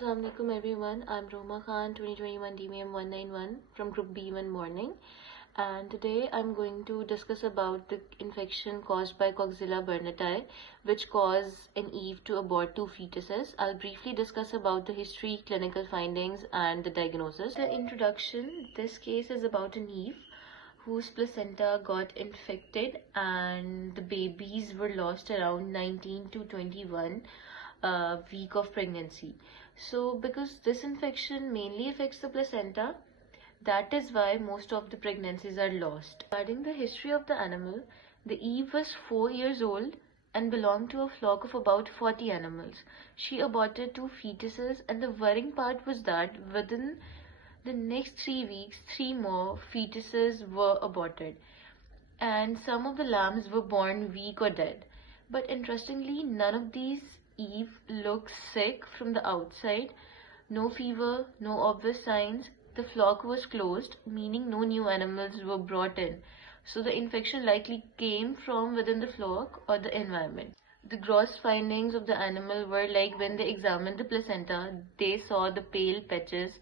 Assalamualaikum everyone, I'm Roma Khan, 2021 DMM 191 from Group B1 Morning, and today I'm going to discuss about the infection caused by Coxella burnetii, which caused an Eve to abort 2 fetuses. I'll briefly discuss about the history, clinical findings, and the diagnosis. The introduction, this case is about an Eve whose placenta got infected and the babies were lost around 19 to 21 week of pregnancy. So because this infection mainly affects the placenta, that is why most of the pregnancies are lost. Regarding the history of the animal, the Eve was 4 years old and belonged to a flock of about 40 animals. She aborted 2 fetuses, and the worrying part was that within the next 3 weeks, 3 more fetuses were aborted, and some of the lambs were born weak or dead. But interestingly, none of these Eve looked sick from the outside. No fever, no obvious signs. The flock was closed, meaning no new animals were brought in. So the infection likely came from within the flock or the environment. The gross findings of the animal were like when they examined the placenta, they saw the pale patches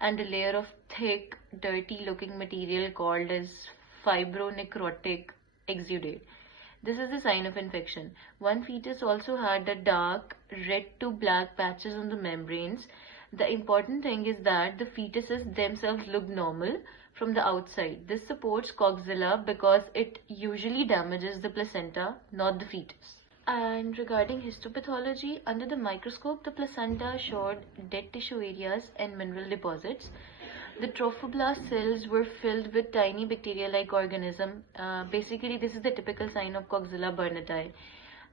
and a layer of thick, dirty looking material called as fibronecrotic exudate. This is the sign of infection. One fetus also had the dark red to black patches on the membranes. The important thing is that the fetuses themselves look normal from the outside. This supports Coxella because it usually damages the placenta, not the fetus. And regarding histopathology, under the microscope, the placenta showed dead tissue areas and mineral deposits. The trophoblast cells were filled with tiny bacteria-like organisms. Basically, this is the typical sign of Coxella burnetii.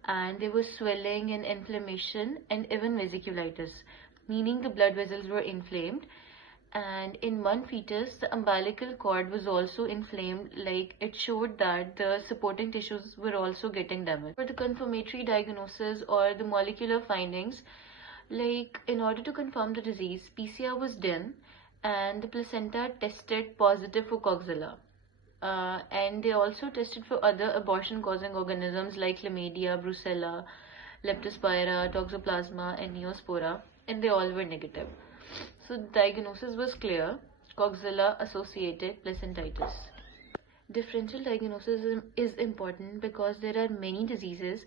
And there was swelling and inflammation and even vesiculitis, meaning the blood vessels were inflamed. And in one fetus, the umbilical cord was also inflamed, like it showed that the supporting tissues were also getting damaged. For the confirmatory diagnosis or the molecular findings, like in order to confirm the disease, PCR was done and the placenta tested positive for Coxella. And they also tested for other abortion-causing organisms like chlamydia, brucella, leptospira, toxoplasma, and neospora, and they all were negative. So the diagnosis was clear: Coxella associated placentitis. Differential diagnosis is important because there are many diseases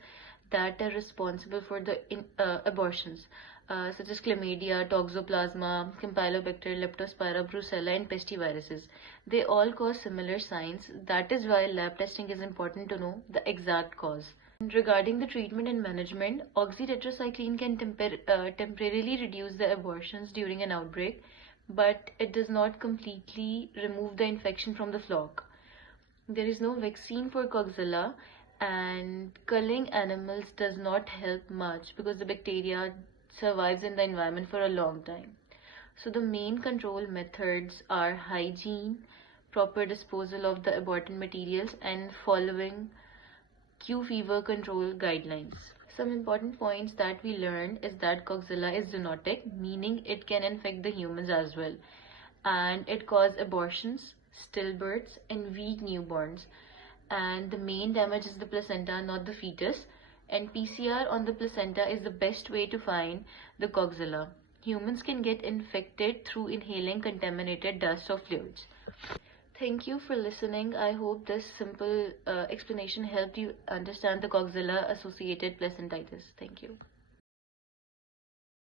that are responsible for the abortions, such as chlamydia, toxoplasma, campylobacter, leptospira, brucella, and pestiviruses. They all cause similar signs. That is why lab testing is important to know the exact cause. And regarding the treatment and management, oxytetracycline can temporarily reduce the abortions during an outbreak, but it does not completely remove the infection from the flock. There is no vaccine for Coxella, and culling animals does not help much because the bacteria survives in the environment for a long time. So the main control methods are hygiene, proper disposal of the aborted materials, and following Q fever control guidelines. Some important points that we learned is that Coxella is zoonotic, meaning it can infect the humans as well, and it causes abortions, stillbirths, and weak newborns. And the main damage is the placenta, not the fetus, and PCR on the placenta is the best way to find the Coxella. Humans can get infected through inhaling contaminated dust or fluids. Thank you for listening. I hope this simple explanation helped you understand the Coxella associated placentitis. Thank you.